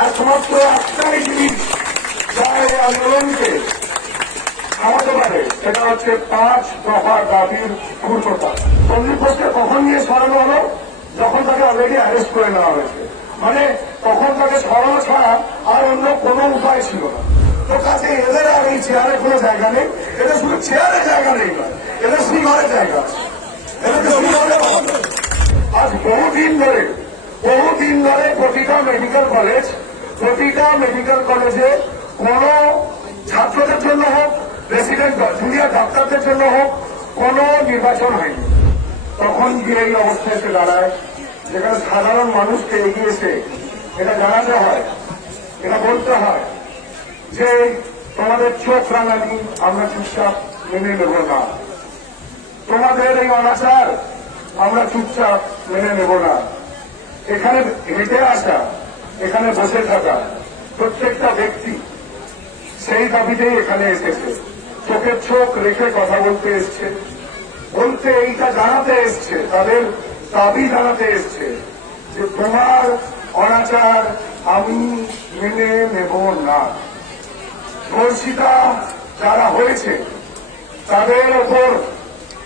একমাত্র একটাই জিনিস যা এই আন্দোলনকে থামাতে পারে, সেটা হচ্ছে 5 দফা দাবির পূর্ণতা। সন্দীপ ঘোষকে কখন নিয়ে সরানো হলো? যখন তাকে অলরেডি অ্যারেস্ট করে নেওয়া হয়েছে। মানে তখন তাকে সরানো ছাড়া আর অন্য কোনো উপায় ছিল না। তো কাছে এদের আর এই চেয়ারে কোনো জায়গা নেই। এদের শুধু চেয়ারে জায়গা নেই না, এদের শ্রীঘরের জায়গা আছে। এদেরকে শ্রীঘরে আজ বহুদিন ধরে প্রতিটা মেডিকেল কলেজে কোন ছাত্রদের জন্য হোক, রেসিডেন্ট জুনিয়র ডাক্তারদের জন্য হোক, কোন নির্বাচন হয়নি। তখন গিয়ে এই অবস্থা এসে দাঁড়ায়, যেখানে সাধারণ মানুষকে এগিয়েছে এটা জানাতে হয়, এটা বলতে হয় যে তোমাদের চোখ রাঙানি আমরা চুপচাপ মেনে নেব না, তোমাদের এই অনাচার আমরা চুপচাপ মেনে নেব না। এখানে হেঁটে আসা, এখানে বসে থাকা প্রত্যেকটা ব্যক্তি সেই দাবিতেই এখানে এসেছে। চোখের চোখ রেখে কথা বলতে এসছে, বলতে এইটা জানাতে এসছে, তাদের দাবি জানাতে এসছে যে তোমার অনাচার আমি মেনে নেব না। ধর্ষিতা যারা হয়েছে তাদের ওপর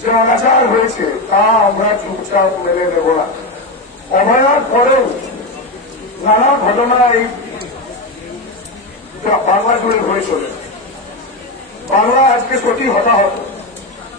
যে অনাচার হয়েছে তা আমরা চুপচাপ মেনে নেব না। অভয়ার পরেও নানা ঘটনা এই বাংলা জুড়ে হয়ে চলে। বাংলা আজকে সত্যি হতাহত,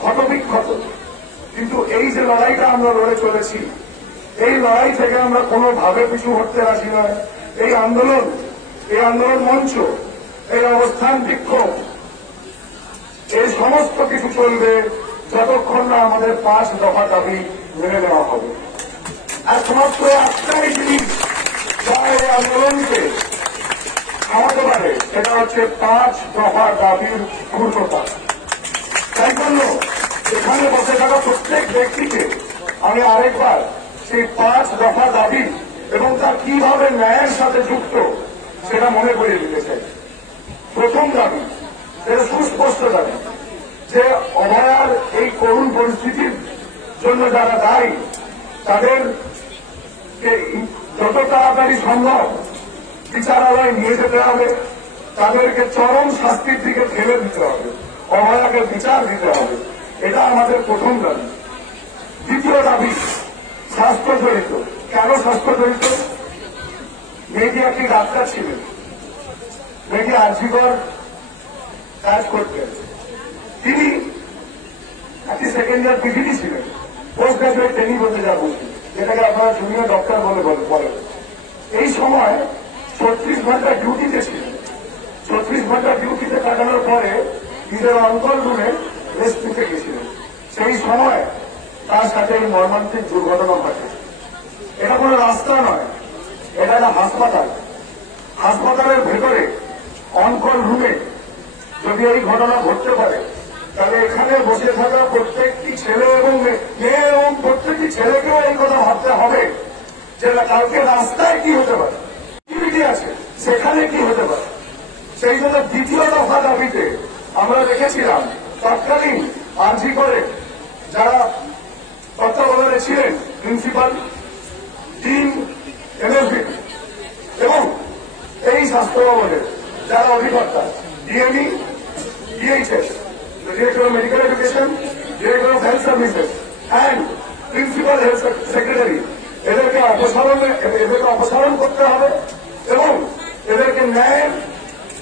ক্ষতবিক্ষত, কিন্তু এই যে লড়াইটা আমরা লড়ে চলেছি, এই লড়াই থেকে আমরা কোনোভাবে পিছু হটতে রাজি নয়। এই আন্দোলন মঞ্চ, এই অবস্থান বিক্ষোভ, এই সমস্ত কিছু চলবে যতক্ষণ না আমাদের 5 দফা দাবি মেনে নেওয়া হবে। একমাত্র একটাই জিনিস যা এই আন্দোলনকে থামাতে পারে, সেটা হচ্ছে 5 দফা দাবির পূর্ণতা। তাই জন্য এখানে বসে থাকা প্রত্যেক ব্যক্তিকে আমি আরেকবার সেই 5 দফা দাবি এবং তা কিভাবে ন্যায়ের সাথে যুক্ত সেটা মনে করিয়ে দিতে চাই। প্রথম দাবি, সেটা সুস্পষ্ট দাবি যে অভয়ার এই করুণ পরিস্থিতির জন্য যারা দায়ী তাদেরকে যত তাড়াতাড়ি সম্ভব বিচারালয়ে নিয়ে যেতে হবে, তাদেরকে চরম শাস্তির দিকে ঠেলে দিতে হবে, অভয়াকে বিচার দিতে হবে। এটা আমাদের প্রথম দাবি। দ্বিতীয় দাবি স্বাস্থ্য জড়িত। কেন স্বাস্থ্য জড়িত? মেয়েটি একটি ডাক্তার ছিলেন, মেয়েটি আর্জিকর কাজ করতেন, তিনি একটি সেকেন্ড ইয়ার পিজিটি ছিলেন, পোস্ট গ্রাজুয়েট ট্রেনিং বলতে যা বলছি, যেটাকে আপনারা জুনিয়র ডক্টর বলেন। এই সময় 36 ঘন্টা ডিউটিতে ছিলেন। 36 ঘন্টা ডিউটিতে কাটানোর পরে নিজের অঙ্কল রুমে রেস্ট নিতে গেছিলেন। সেই সময় তার সাথে এই মর্মান্তিক দুর্ঘটনা ঘটে। এটা কোনো রাস্তা নয়, এটা একটা হাসপাতাল। হাসপাতালের ভেতরে অনকল রুমে যদি এই ঘটনা ঘটতে পারে, তাহলে এখানে বসে থাকা প্রত্যেকটি ছেলে এবং মেয়ে এবং প্রত্যেকটি ছেলেকেও এই কথা ভাবতে হবে যে কালকে রাস্তায় কি হতে পারে, অ্যাক্টিভিটি আছে সেখানে কি হতে পারে। সেই জন্য দ্বিতীয় দফা দাবিতে আমরা দেখেছিলাম তৎকালীন আর্জি করে যারা তত্ত্বাবধানে ছিলেন, প্রিন্সিপাল, ডিন, এমএলবি এবং এই স্বাস্থ্য ভবনের যারা অধিকর্তা, DME, DHS, director of medical education, director of health services and principal health secretary, এদেরকে অপসারণ করতে হবে এবং এদেরকে ন্যায়ের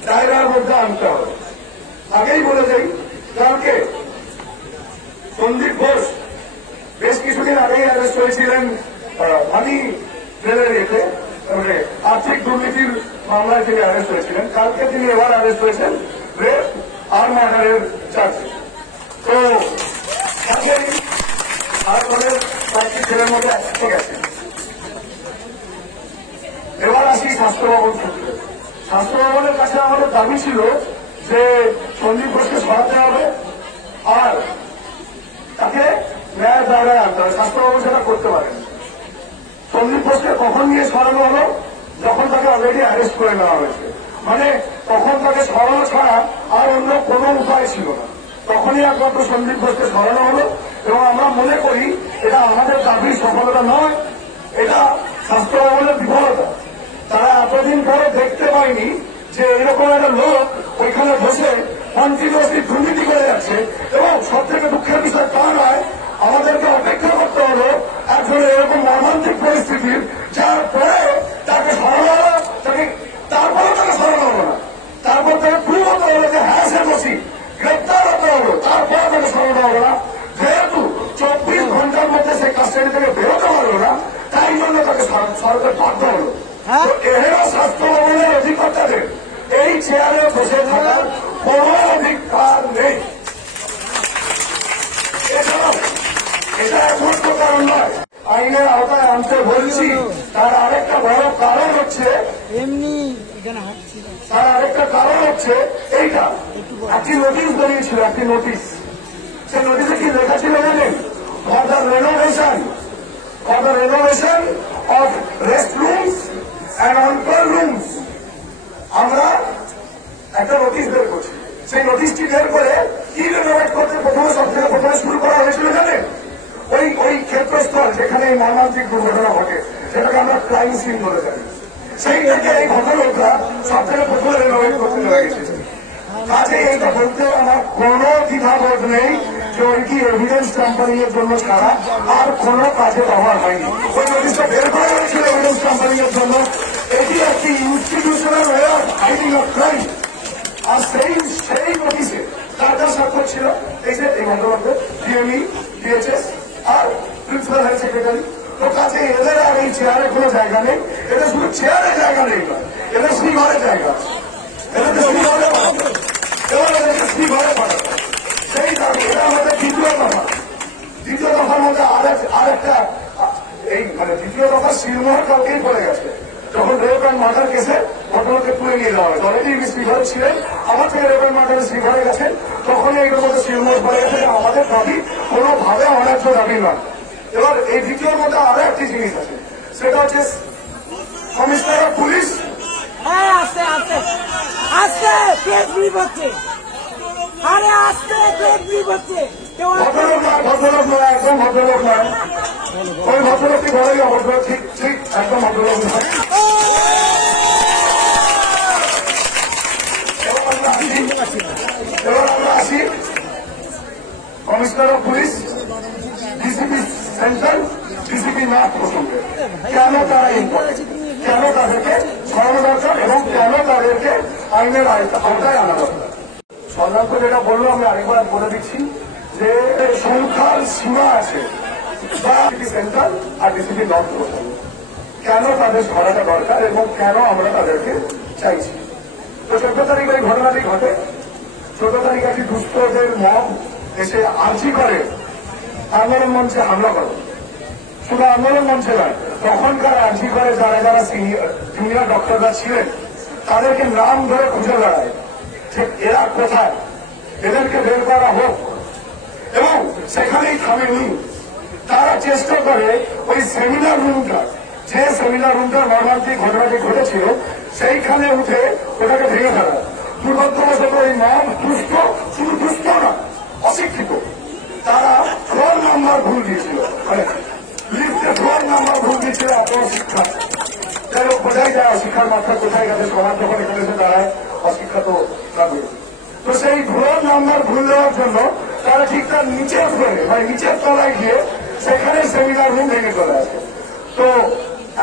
দায়রার মধ্যে আনতে হবে। আগেই বলে যাই, কালকে সন্দীপ ঘোষ বেশ কিছুদিন আগেই অ্যারেস্ট হয়েছিলেন ভানি জেলের এতে, আর্থিক দুর্নীতির মামলায় তিনি অ্যারেস্ট হয়েছিলেন। কালকে তিনি এবার অ্যারেস্ট হয়েছেন রেপ আর মার্ডারের চার্জে। তো কালকেই আর তাদের কয়েকটি ছেলের মধ্যে একসাথে গেছে। এবার আসি স্বাস্থ্য ভবন সূত্রে। স্বাস্থ্য ভবনের কাছে আমাদের দাবি ছিল যে সন্দীপ ঘোষকে সরাতে হবে আর তাকে ন্যায়ের দায়রায় আনতে হবে। স্বাস্থ্য ভবন সেটা করতে পারেন। সন্দীপ ঘোষকে কখন নিয়ে সরানো হলো? যখন তাকে অলরেডি অ্যারেস্ট করে নেওয়া হয়েছে। মানে তখন তাকে সরানো ছাড়া আর অন্য কোনো উপায় ছিল না। তখনই একমাত্র সন্দীপ ঘোষকে সরানো হলো এবং আমরা মনে করি এটা আমাদের দাবির সফলতা নয়, এটা স্বাস্থ্য ভবনের বিফলতা। তারা এতদিন পরে দেখতে পায়নি যে এরকম একটা লোক ওইখানে বসে কন্টিনিউসলি দুর্নীতি করে যাচ্ছে। এবং সব থেকে দুঃখের বিষয় তা নয়, আমাদেরকে অপেক্ষা করতে হলো একজনের এরকম মর্মান্তিক পরিস্থিতির, যার পরে তাকে সরানো হলো, তারপরে তাকে সরানো হলো না, তারপর তাকে প্রুভ হতে হলো যে হ্যাঁ সে দোষী, গ্রেপ্তার হতে হলো, তারপরে তাকে সরানো হলো না। যেহেতু 24 ঘন্টার মধ্যে সে কাস্টাডি থেকে বেরোতে পারলো না, তাই জন্য তাকে সরকার বাধ্য হলো। তো এহেরা স্বাস্থ্য ভবনের অধিকর্তাদের এই চেয়ারে বসে থাকার কোন অধিকার নেই। এছাড়াও এটা একমাত্র কারণ নয়, আইনের আওতায় আনতে বলছি, তার আরেকটা বড় কারণ হচ্ছে এইটা একটি নোটিশ বেরিয়েছিল, একটি নোটিশ। সেই নোটিশে কি লেখা ছিল জানেন? For the renovation of rest rooms and on call rooms. আমরা একটা নোটিশ বের করছি। সেই নোটিশটি বের করে কি রেনোভেট করতে প্রথমে শুরু করা হয়েছিল জানেন? ওই ক্ষেত্রস্থল যেখানে এই মর্মান্তিক দুর্ঘটনা ঘটে, সেটাকে আমরা ক্রাইম সিন বলে জানি, সেই থেকে এই ঘটনাটা সব থেকে প্রথমে রেনোভেট করতে চলে গেছে। কাজে এইটা বলতে আমার কোন দ্বিধাবোধ নেই যে ওই কি এভিডেন্স কোম্পানির জন্য ছাড়া আর কোন কাজে ব্যবহার হয়নি। ওই নোটিশটা বের করা হয়েছিল এভিডেন্স কোম্পানির জন্য। এটি একটি institutional way of hiding of crime. আর সেই নোটিশে কার কার স্বাক্ষর ছিল? এই যে এই ভদ্রলোকের, ডিএমই, ডিএচএস আর প্রিন্সিপাল হেড সেক্রেটারি। তো কাছে এদের আর এই চেয়ারে কোনো জায়গা নেই। এদের শুধু চেয়ারে জায়গা নেই নয়, এদের শ্রীঘরের জায়গা আছে। এদেরকে শ্রীঘরে পাঠাবে, এবার এদেরকে শ্রীঘরে পাঠাবে। সেই দাবি, এটা আমাদের দ্বিতীয় দফা। দ্বিতীয় দফার মধ্যে আরেকটা এই মানে দ্বিতীয় দফা শিলমোহর কালকেই পড়ে গেছে। যখন রেপ অ্যান্ড মার্ডার কেসে ঘটনাকে তুলে নিয়ে যাওয়া হয়, অলরেডি শ্রীঘরে ছিলেন, আমার থেকে রেপ অ্যান্ড মার্ডারের শ্রীঘরে গেছেন, তখনই এইটার মধ্যে শিলমোহর পড়ে গেছে। আমাদের দাবি কোনোভাবে অন্যায্য দাবি নয়। এবার এই দ্বিতীয়র মধ্যে আরো একটি জিনিস আছে, সেটা হচ্ছে কমিশনার অফ পুলিশ। ভদ্রলোক নয়, একদম ভদ্রলোক নয়। ওই ভদ্রলোকটি ঘরে অভদ্র, ঠিক ঠিক একদম ভদ্রলোক নয়। এবার আমরা আসি commissioner of police, DCP central, DCP north প্রসঙ্গে। কেন তারা ইম্পর্টেন্ট, কেন তাদেরকে সরানো দরকার এবং কেন তাদেরকে আইনের আওতায় আনা দরকার? সরকার যেটা বললো আমি আরেকবার বলে দিচ্ছি যে সংখ্যার সীমা আছে, বা ডিসিপি সেন্ট্রাল আর ডিসিপি নর্থ প্রসঙ্গে কেন তাদের সরাটা দরকার এবং কেন আমরা তাদেরকে চাইছি। তো 14 তারিখ এই ঘটনাটি ঘটে। 14 তারিখ একটি দুষ্টদের মব এসে আর্জি করে আন্দোলন মঞ্চে হামলা করে। শুধু আন্দোলন মঞ্চে নয়, তখনকার আর্জি করে যারা যারা জুনিয়র ডক্টররা ছিলেন তাদেরকে নাম ধরে খুঁজে বেড়ায় যে এরা কোথায়, এদেরকে বের করা হোক। এবং সেখানেই থামেনি, তারা চেষ্টা করে ওই সেমিনার রুমটা, যে সেমিনার রুমটার মর্মান্তিক ঘটনাটি ঘটেছিল, সেইখানে উঠে ওটাকে ভেঙে ফেলা। দুর্ভাগ্যবশত ওই নাম দুষ্ট, শুধু দুষ্ট না, অশিক্ষিত। তারা ফ্লোর নাম্বার ভুল দিয়েছিল, মানে লিফটে ফ্লোর নাম্বার ভুল দিয়েছিল। অশিক্ষা, যাই হোক বোঝাই যায় অশিক্ষার মাত্রা কোথায় গেছে। সমাজ যখন এখানে এসে দাঁড়ায় অশিক্ষা তো থাকবে। তো সেই ফ্লোর নাম্বার ভুল দেওয়ার জন্য তারা ঠিক তার নিচের ফ্লোরে, মানে নিচের তলায় গিয়ে সেখানে সেমিনার রুম ভেঙে চলে আসে। তো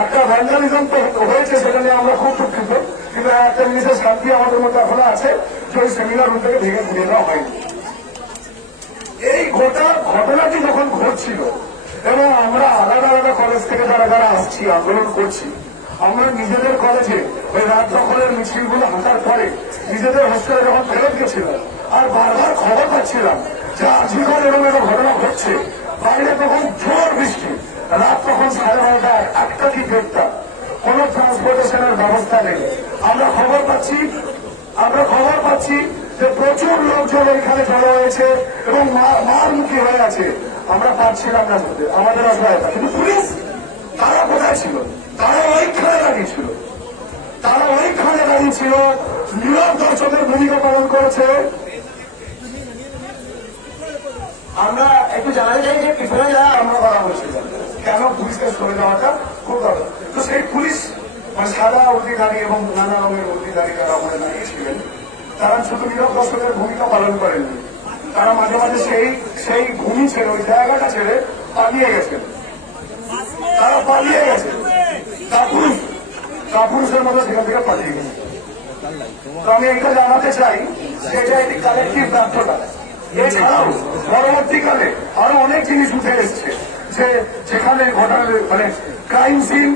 একটা ভ্যান্ডালিজম তো হয়েছে, সেটা নিয়ে আমরা খুব দুঃখিত, কিন্তু একটা জিনিসের শান্তি আমাদের মধ্যে এখনো আছে যে ওই সেমিনার রুম থেকে ভেঙে ঘুরিয়ে দেওয়া হয়নি। এই গোটা ঘটনাটি যখন ঘটছিল এবং আমরা আলাদা আলাদা কলেজ থেকে যারা যারা আসছি, আন্দোলন করছি, আমরা নিজেদের কলেজে ওই রাত দখলের মিছিলগুলো হাঁটার পরে নিজেদের হোস্টেলে যখন ফেরত গেছিলাম আর বারবার খবর পাচ্ছিলাম যে আজীবন এরকম একটা ঘটনা ঘটছে, বাইরে তখন জোর বৃষ্টি, রাত তখন 12:30, 1টা কি 1:30, কোন ট্রান্সপোর্টেশনের ব্যবস্থা নেই। আমরা খবর পাচ্ছি যে প্রচুর লোকজন এখানে জড়ো হয়েছে এবং মার মুখী হয়ে আছে। আমরা পাচ্ছিলাম না শুনতে, আমাদের অসহায়তা। কিন্তু পুলিশ তারা কোথায় ছিল? তারা ওইখানে দাঁড়িয়েছিল, নীরব দর্শকের ভূমিকা পালন করেছে। আমরা একটু জানাই যাই যে পিছনে যারা আমরা করা হয়েছিল, কেন পুলিশকে সরে যাওয়াটা খুব দরকার। তো সেই পুলিশ মানে সাদা অধিকারী এবং নানা রঙের অধিকারী যারা ওখানে দাঁড়িয়েছিলেন, তারা শুধু নীরব দর্শকের ভূমিকা পালন করেননি, তারা মাঝে মাঝে সেই ভূমি ছেড়ে, ওই জায়গাটা ছেড়ে পালিয়ে গেছেন। তারা পালিয়ে গেছে, কাপুরুষের মতো সেখান থেকে পালিয়ে গেছে। তো আমি এটা জানাতে চাই যে এটা একটি কালেক্টিভ ব্যর্থতা। এছাড়াও পরবর্তীকালে আরো অনেক জিনিস উঠে এসছে, যে যেখানে ঘটনার মানে ক্রাইম সিন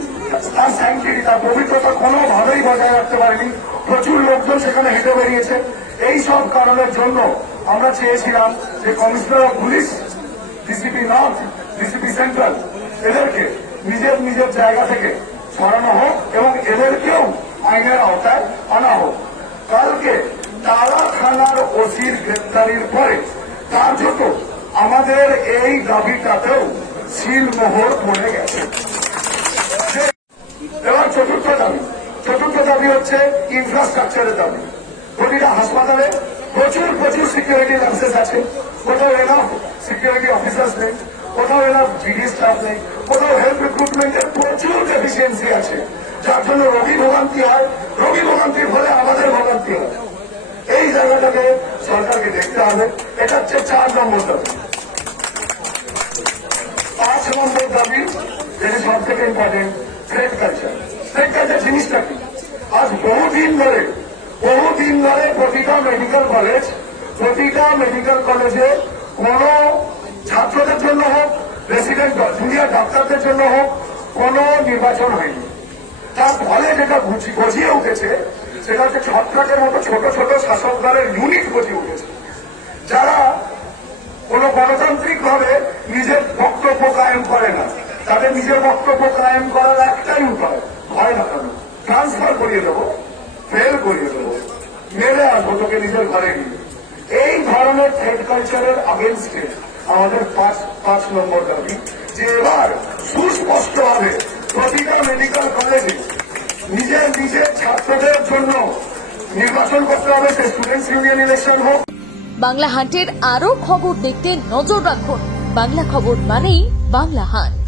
তার স্যাংটিটি, তার পবিত্রতা কোনোভাবেই বজায় রাখতে পারেনি। প্রচুর লোকজন সেখানে হেঁটে বেরিয়েছে। এই সব কারণের জন্য আমরা চেয়েছিলাম যে commissioner of police, DCP north, DCP central, এদেরকে নিজের নিজের জায়গা থেকে সরানো হোক এবং এদেরকেও আইনের আওতায় আনা হোক। কালকে তালা থানার ওসির গ্রেপ্তারির পরে কার্যত আমাদের এই দাবিটাতেও সিলমোহর পড়ে গেছে। এবার চতুর্থ দাবি হচ্ছে ইনফ্রাস্ট্রাকচারের দাবি। প্রতিটা হাসপাতালে প্রচুর সিকিউরিটি লাইসেন্স আছে, কোথাও এনাফ সিকিউরিটি অফিসার্স নেই, কোথাও এনাফ জিডি স্টাফ নেই, কোথাও হেলথ রিক্রুটমেন্টের প্রচুর ডেফিসিয়েন্সি আছে, যার জন্য রোগী ভোগান্তি হয়, রোগী ভোগান্তির ফলে আমাদের ভোগান্তি হয়। এই জায়গাটাকে সরকারকে দেখতে হবে। এটা হচ্ছে 4 নম্বর দাবি। 5 নম্বর দাবি, যেটি সব থেকে important, thread culture. Thread culture জিনিসটা কি? আজ বহুদিন ধরে প্রতিটা মেডিকেল কলেজে কোন ছাত্রদের জন্য হোক, রেসিডেন্ট জুনিয়র ডাক্তারদের জন্য হোক, কোন নির্বাচন হয়নি। তার ফলে যেটা গজিয়ে উঠেছে সেটা হচ্ছে ছত্রাকের মতো ছোট ছোট শাসক দলের ইউনিট গজিয়ে উঠেছে, যারা কোন গণতান্ত্রিক ভাবে নিজের বক্তব্য কায়েম করে না। তাদের নিজের বক্তব্য কায়েম করার একটাই উপায়, ভয় না কেন, ট্রান্সফার করিয়ে দেবো, ফেল করিয়ে দেবো, মেরে আসবো তোকে নিজের ঘরে নিয়ে। এই ধরনের থ্রেড কালচারের আগেনস্টে আমাদের 5 নম্বর দাবি, যে এবার সুস্পষ্টভাবে প্রতিটা মেডিকেল কলেজে নিজের ছাত্রদের জন্য নির্বাচন করতে হবে, সে স্টুডেন্টস ইউনিয়ন ইলেকশন হোক। বাংলা হান্টের আরো খবর দেখতে নজর রাখুন। বাংলা খবর মানেই বাংলা হান্ট।